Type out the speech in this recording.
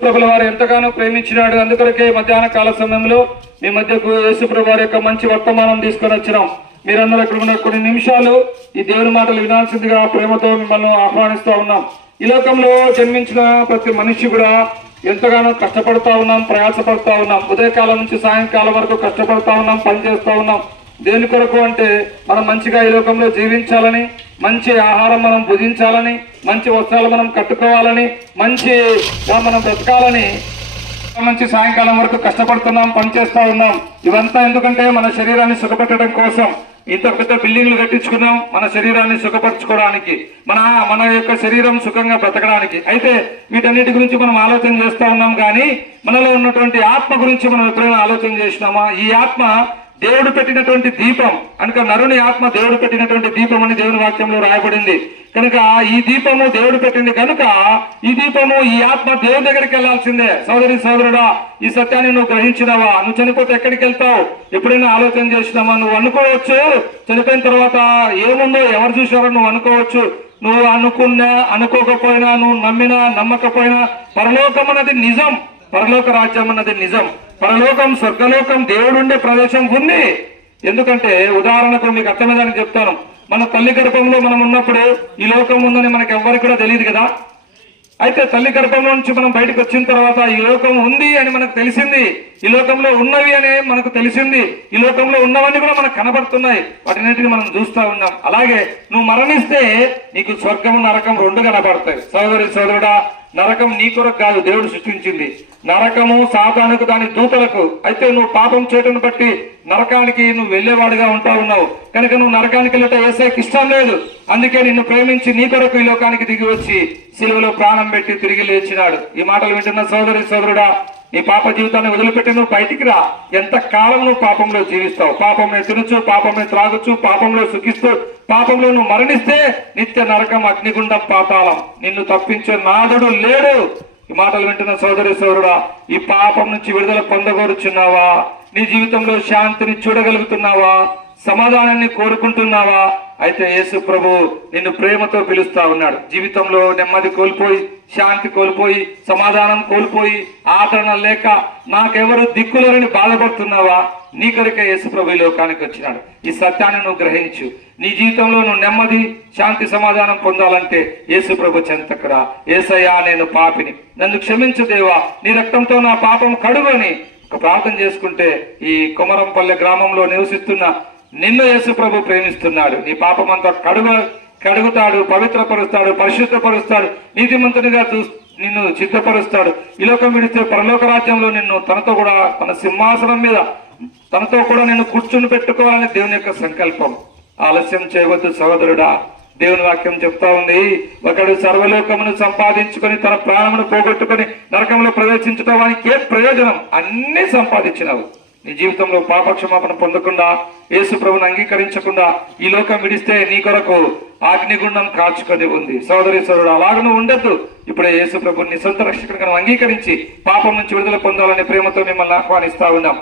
ప్రభుల వారు ఎంతగానో ప్రేమించినాడు. అందుకొరకే మధ్యాహ్న కాల సమయంలో మీ మధ్యకు యేసుప్రభు వారి యొక్క మంచి వర్తమానం తీసుకొని వచ్చినాం. మీరందరూ ఇక్కడ ఉన్న కొన్ని నిమిషాలు ఈ దేవుని మాటలు వినాల్సిందిగా ప్రేమతో మిమ్మల్ని ఆహ్వానిస్తూ ఉన్నాం. ఈ లోకంలో జన్మించిన ప్రతి మనిషి కూడా ఎంతగానో కష్టపడతా ఉన్నాం ప్రయాసపడతా ఉన్నాం. ఉదయకాలం నుంచి సాయంకాలం వరకు కష్టపడతా ఉన్నాం పనిచేస్తూ ఉన్నాం. దేని కొరకు అంటే మనం మంచిగా ఈ లోకంలో జీవించాలని మంచి ఆహారం మనం భుజించాలని మంచి వస్త్రాలు మనం కట్టుకోవాలని మంచిగా మనం బ్రతకాలని మంచి సాయంకాలం వరకు కష్టపడుతున్నాం పనిచేస్తా ఉన్నాం. ఇవంతా ఎందుకంటే మన శరీరాన్ని సుఖపెట్టడం కోసం. ఇంత పెద్ద బిల్డింగ్లు కట్టించుకున్నాం మన శరీరాన్ని సుఖపరచుకోవడానికి మన మన యొక్క శరీరం సుఖంగా బ్రతకడానికి. అయితే వీటన్నిటి గురించి మనం ఆలోచన చేస్తూ ఉన్నాం కానీ మనలో ఉన్నటువంటి ఆత్మ గురించి మనం ఎప్పుడైనా ఆలోచన చేసినామా? ఈ ఆత్మ దేవుడు పెట్టినటువంటి దీపం అనక నరుని ఆత్మ దేవుడు పెట్టినటువంటి దీపం అని దేవుని వాక్యంలో రాయబడింది. కనుక ఈ దీపము దేవుడు పెట్టింది కనుక ఈ దీపము ఈ ఆత్మ దేవుడి దగ్గరికి వెళ్ళాల్సిందే సోదరి సోదరుడా ఈ సత్యాన్ని నువ్వు గ్రహించినవా? నువ్వు చనిపోతే ఎక్కడికి వెళ్తావు? ఎప్పుడైనా ఆలోచన చేసినావా నువ్వు అనుకోవచ్చు. చనిపోయిన తర్వాత ఏముందో ఎవరు చూసారో నువ్వు అనుకోవచ్చు. నువ్వు అనుకున్నా అనుకోకపోయినా నువ్వు నమ్మినా నమ్మకపోయినా పరలోకం అన్నది నిజం. పరలోక రాజ్యం అన్నది నిజం. పరలోకం స్వర్గలోకం దేవుడు ఉండే ప్రదేశం ఉంది. ఎందుకంటే ఉదాహరణకు మీకు అర్థమేదానికి చెప్తాను. మన తల్లి గర్భంలో మనం ఉన్నప్పుడు ఈ లోకం ఉందని మనకి ఎవ్వరికి కూడా తెలియదు కదా. అయితే తల్లి గర్భంలో నుంచి మనం బయటకు వచ్చిన తర్వాత ఈ లోకం ఉంది అని మనకు తెలిసింది. ఈ లోకంలో ఉన్నవి అని మనకు తెలిసింది. ఈ లోకంలో ఉన్నవన్నీ కూడా మనకు కనబడుతున్నాయి. వాటిన్నిటిని మనం చూస్తా ఉన్నాం. అలాగే నువ్వు మరణిస్తే నీకు స్వర్గము నరకం రెండు కనబడతాయి. సోదరి సోదరుడా నరకం నీ కొరకు కాదు దేవుడు సృష్టించింది. నరకము సాతానుకు దాని దూతలకు. అయితే నువ్వు పాపం చేయటం బట్టి నరకానికి నువ్వు వెళ్ళేవాడుగా ఉంటా ఉన్నావు. కనుక నువ్వు నరకానికి వెళ్ళట ఏసైకి ఇష్టం లేదు. అందుకే నిన్ను ప్రేమించి నీ కొరకు ఈ లోకానికి దిగి వచ్చి సిలువలో ప్రాణం పెట్టి తిరిగి లేచినాడు. ఈ మాటలు వింటున్న సోదరి సోదరుడా నీ పాప జీవితాన్ని వదిలిపెట్టి నువ్వు బయటికి రా. ఎంత కాలం నువ్వు పాపంలో జీవిస్తావు? పాపంలో తినచ్చు పాపంలో త్రాగొచ్చు పాపంలో సుఖిస్తూ పాపంలో నువ్వు మరణిస్తే నిత్య నరకం అగ్నిగుండం పాతాళం. నిన్ను తప్పించే నాదుడు లేడు. ఈ మాటలు వింటున్న సోదరి సోదరుడా ఈ పాపం నుంచి విడుదల పొందగోరుచున్నావా? నీ జీవితంలో శాంతిని చూడగలుగుతున్నావా? సమాధానాన్ని కోరుకుంటున్నావా? అయితే యేసు ప్రభు నిన్ను ప్రేమతో పిలుస్తా ఉన్నాడు. జీవితంలో నెమ్మది కోల్పోయి శాంతి కోల్పోయి సమాధానం కోల్పోయి ఆదరణ లేక నాకెవరు దిక్కులరని బాధపడుతున్నావా? నీ కొరకే యేసు ప్రభు ఈ లోకానికి వచ్చినాడు. ఈ సత్యాన్ని నువ్వు గ్రహించు. నీ జీవితంలో నువ్వు నెమ్మది శాంతి సమాధానం పొందాలంటే యేసు ప్రభు చెంతకురా ఏసయ్యా నేను పాపిని. నన్ను క్షమించు దేవా. నీ రక్తంతో నా పాపం కడుగని ప్రార్థన చేసుకుంటే ఈ కుమరంపల్లె గ్రామంలో నివసిస్తున్న నిన్ను యేసు ప్రభు ప్రేమిస్తున్నాడు. నీ పాపమంతా కడుగ కడుగుతాడు పవిత్రపరుస్తాడు పరిశుద్ధపరుస్తాడు నీతిమంతునిగా చూ నిన్ను సిద్ధపరుస్తాడు. ఈ లోకం విడిస్తే పరలోక రాజ్యంలో నిన్ను తనతో కూడా తన సింహాసనం మీద తనతో కూడా నిన్ను కూర్చుని పెట్టుకోవాలని దేవుని యొక్క సంకల్పం. ఆలస్యం చేయవద్దు సహోదరుడా. దేవుని వాక్యం చెప్తా ఉంది. ఒకడు సర్వలోకమును సంపాదించుకొని తన ప్రాణమును పోగొట్టుకొని నరకంలో ప్రవేశించడం వానికి ఏ ప్రయోజనం? అన్ని సంపాదించినావు. నీ జీవితంలో పాపక్షమాపణ పొందకుండా యేసు ప్రభుని అంగీకరించకుండా ఈ లోకం విడిస్తే నీ కొరకు అగ్నిగుండం కాచుకొని ఉంది. సోదరి సోదరుడు అలాగను ఉండద్దు. ఇప్పుడే యేసు ప్రభుని సొంత రక్షకుడిగా అంగీకరించి పాపం నుంచి విడుదల పొందాలనే ప్రేమతో మిమ్మల్ని ఆహ్వానిస్తా ఉన్నాం.